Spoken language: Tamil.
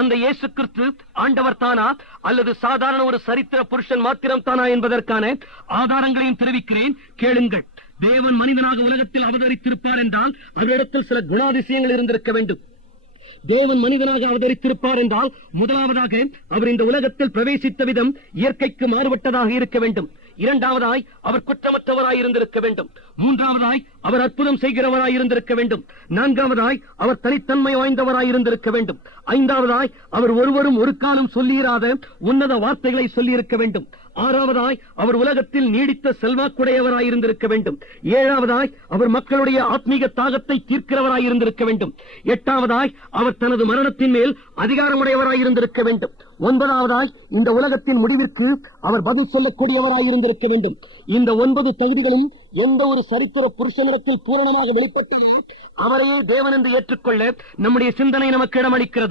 அந்த இயேசு கிறிஸ்து ஆண்டவர் தானா அல்லது சாதாரண ஒரு சரித்திர புருஷன் மாத்திரம் தானா என்பதற்கான ஆதாரங்களையும் தெரிவிக்கிறேன், கேளுங்கள். தேவன் மனிதனாக உலகத்தில் அவதரித்திருப்பார் என்றால் அவரிடத்தில் சில குணாதிசயங்கள் இருந்திருக்க வேண்டும். தேவன் மனிதனாக அவதரித்திருப்பார் என்றால் முதலாவதாக அவர் இந்த உலகத்தில் பிரவேசித்த விதம் இயற்கைக்கு மாறுபட்டதாக இருக்க வேண்டும். இரண்டாவதாய் அவர் குற்றமற்றவராய் இருந்திருக்க வேண்டும். மூன்றாவதாய் அவர் அற்புதம் செய்கிறவராய் இருந்திருக்க வேண்டும். நான்காவதாய் அவர் தனித்தன்மை வாய்ந்தவராய் இருந்திருக்க வேண்டும். ஐந்தாவதாய் அவர் ஒருவரும் ஒரு காலம் சொல்லியிராத உன்னத வார்த்தைகளை சொல்லியிருக்க வேண்டும். ஆறாவதாய் அவர் உலகத்தில் நீடித்த செல்வாக்குடையவராய் இருந்திருக்க வேண்டும். ஏழாவதாய் அவர் மக்களுடைய ஆத்மீக தாகத்தை தீர்க்கிறவராய் இருந்திருக்க வேண்டும். எட்டாவதாய் அவர் தனது மரணத்தின் மேல் அதிகாரமுடையவராய் இருந்திருக்க வேண்டும். ஒன்பதாவதாய் இந்த உலகத்தின் முடிவிற்கு அவர் பதில் சொல்லக்கூடியவராய் இருந்திருக்க வேண்டும். இந்த 9 தகுதிகளும் எந்த ஒரு சரித்திர புருஷனிடத்தில் பூரணமாக வெளிப்பட்டதோ அவரையே தேவன் என்று ஏற்றுக்கொள்ள நம்முடைய சிந்தனை நமக்கு இடமளிக்கிறது.